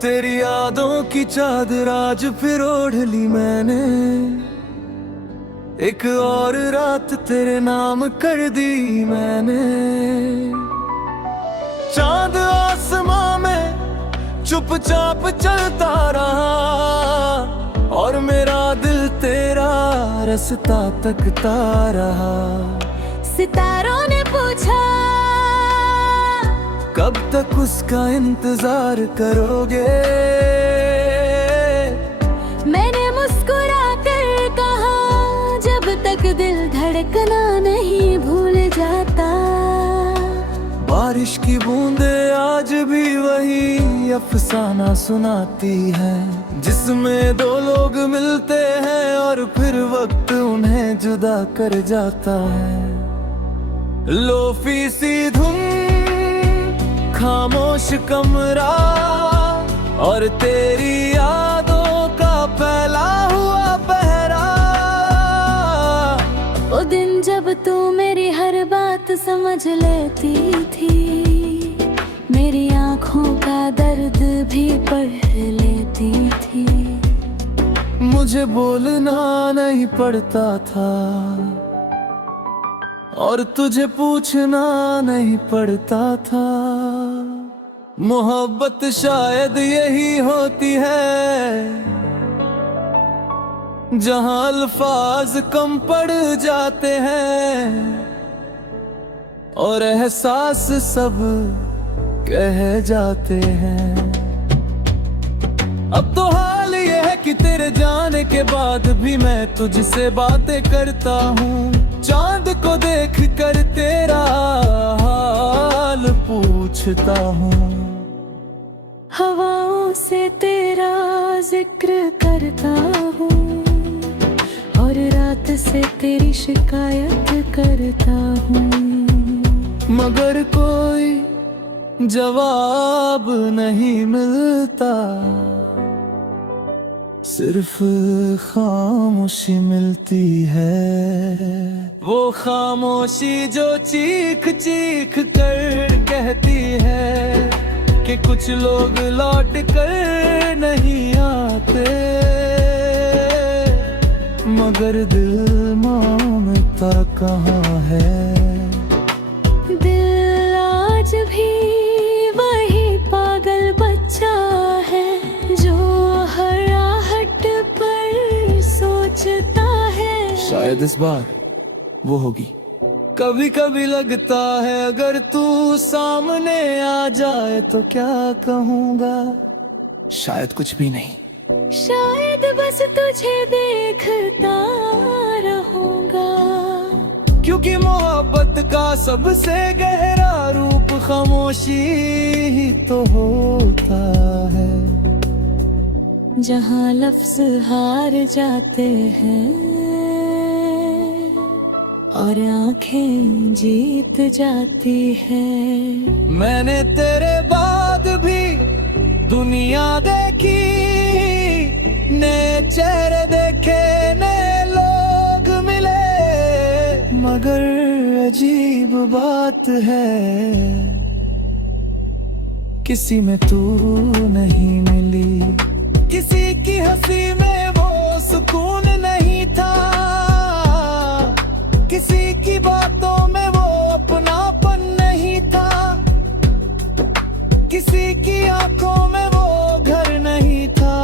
तेरी यादों की चादर आज फिर ओढ़ ली मैंने, एक और रात तेरे नाम कर दी मैंने। चांद आसमां में चुपचाप चलता रहा, और मेरा दिल तेरा रास्ता तकता रहा। सितारों ने पूछा कब तक उसका इंतजार करोगे, मैंने मुस्कुरा कर कहा जब तक दिल धड़कना नहीं भूल जाता। बारिश की बूंदे आज भी वही अफसाना सुनाती है, जिसमें दो लोग मिलते हैं और फिर वक्त उन्हें जुदा कर जाता है। लोफी सी धुन, खामोश कमरा, और तेरी यादों का फैला हुआ पहरा। वो दिन जब तू मेरी हर बात समझ लेती थी, मेरी आँखों का दर्द भी पढ़ लेती थी। मुझे बोलना नहीं पड़ता था और तुझे पूछना नहीं पड़ता था। मोहब्बत शायद यही होती है, जहां अल्फाज कम पड़ जाते हैं और एहसास सब कह जाते हैं। अब तो हाल ये है कि तेरे जाने के बाद भी मैं तुझसे बातें करता हूँ। चांद को देख कर तेरा हाल पूछता हूँ, हवाओं से तेरा जिक्र करता हूँ, और रात से तेरी शिकायत करता हूँ। मगर कोई जवाब नहीं मिलता, सिर्फ खामोशी मिलती है। वो खामोशी जो चीख चीख कर कहती है कि कुछ लोग लौट कर नहीं आते, मगर दिल मांगता कहाँ है। दिल आज भी वही पागल बच्चा है, जो हर आहट पर सोचता है। शायद इस बार वो होगी। कभी कभी लगता है अगर तू सामने आ जाए तो क्या कहूँगा, शायद कुछ भी नहीं। शायद बस तुझे देखता रहूंगा, क्योंकि मोहब्बत का सबसे गहरा रूप खामोशी ही तो होता है। जहाँ लफ्ज हार जाते हैं और आंखें जीत जाती है। मैंने तेरे बाद भी दुनिया देखी, नए चेहरे देखे, नए लोग मिले, मगर अजीब बात है किसी में तू नहीं मिली। किसी की हंसी में वो सुकून नहीं था, किसी की बातों में वो अपनापन नहीं था, किसी की आंखों में वो घर नहीं था,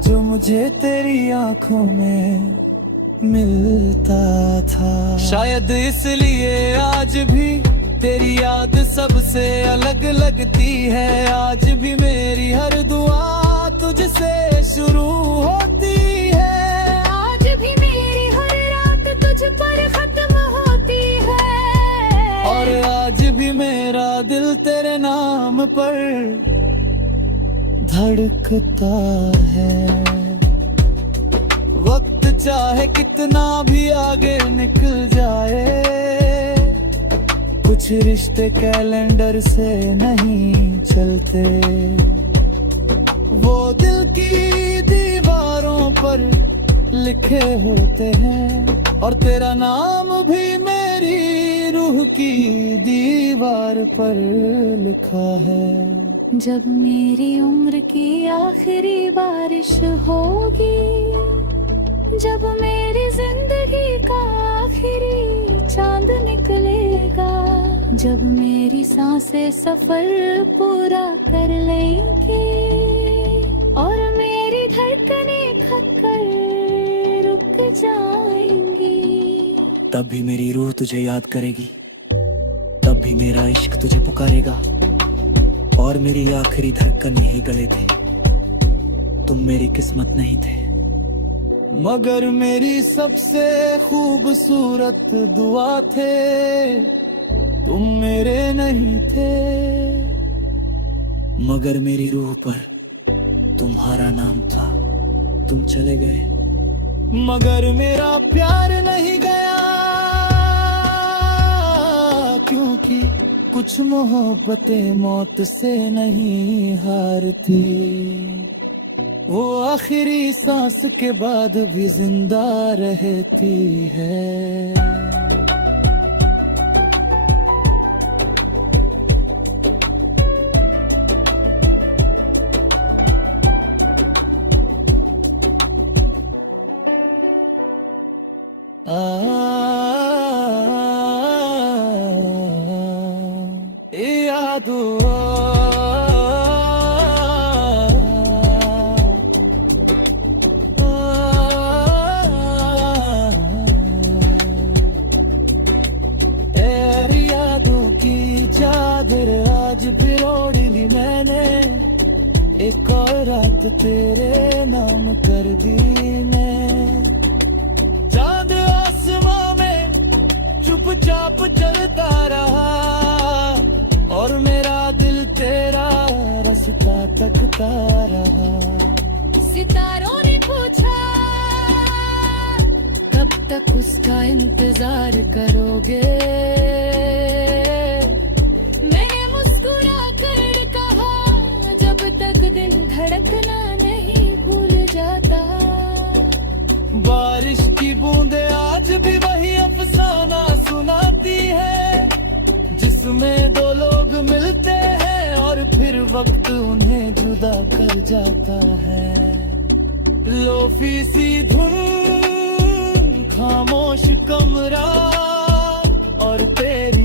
जो मुझे तेरी आंखों में मिलता था। शायद इसलिए आज भी तेरी याद सबसे अलग लगती है। आज भी मेरी हर दुआ तुझसे शुरू होती है, आज भी मेरी हर रात तुझ पर खत्म होती है, और आज भी मेरा दिल तेरे नाम पर धड़कता है। वक्त चाहे कितना भी आगे निकल जाए, कुछ रिश्ते कैलेंडर से नहीं चलते, वो दिल की दीवारों पर लिखे होते हैं, और तेरा नाम भी मेरी रूह की दीवार पर लिखा है। जब मेरी उम्र की आखिरी बारिश होगी, जब मेरी जिंदगी का आखिरी चांद निकलेगा, जब मेरी सांसें सफर पूरा कर लेंगी और मेरी धड़कनें थककर रुक जाएंगी, तब भी मेरी रूह तुझे याद करेगी, तब भी मेरा इश्क तुझे पुकारेगा। और मेरी आखिरी धड़कन यही गले थे, तुम मेरी किस्मत नहीं थे। मगर मेरी सबसे खूबसूरत दुआ थे, तुम मेरे नहीं थे। मगर मेरी रूह पर तुम्हारा नाम था, तुम चले गए। मगर मेरा प्यार नहीं गया, क्योंकि कुछ मोहब्बतें मौत से नहीं हारती, वो आखिरी सांस के बाद भी जिंदा रहती है। चादर आज भी ओढ़ ली मैंने, एक और रात तेरे नाम कर दी मैं। चांद आसमां में चुपचाप चलता रहा, और मेरा दिल तेरा रास्ता तकता रहा। सितारों ने पूछा कब तक उसका इंतजार करोगे, मैंने मुस्कुरा कर कहा जब तक दिल धड़कना नहीं भूल जाता। बारिश की बूंदे आज भी वही अफसाना सुनाती है, जिसमें दो लोग मिलते हैं और फिर वक्त उन्हें जुदा कर जाता है। लोफी सी धुन, खामोश कमरा और तेरे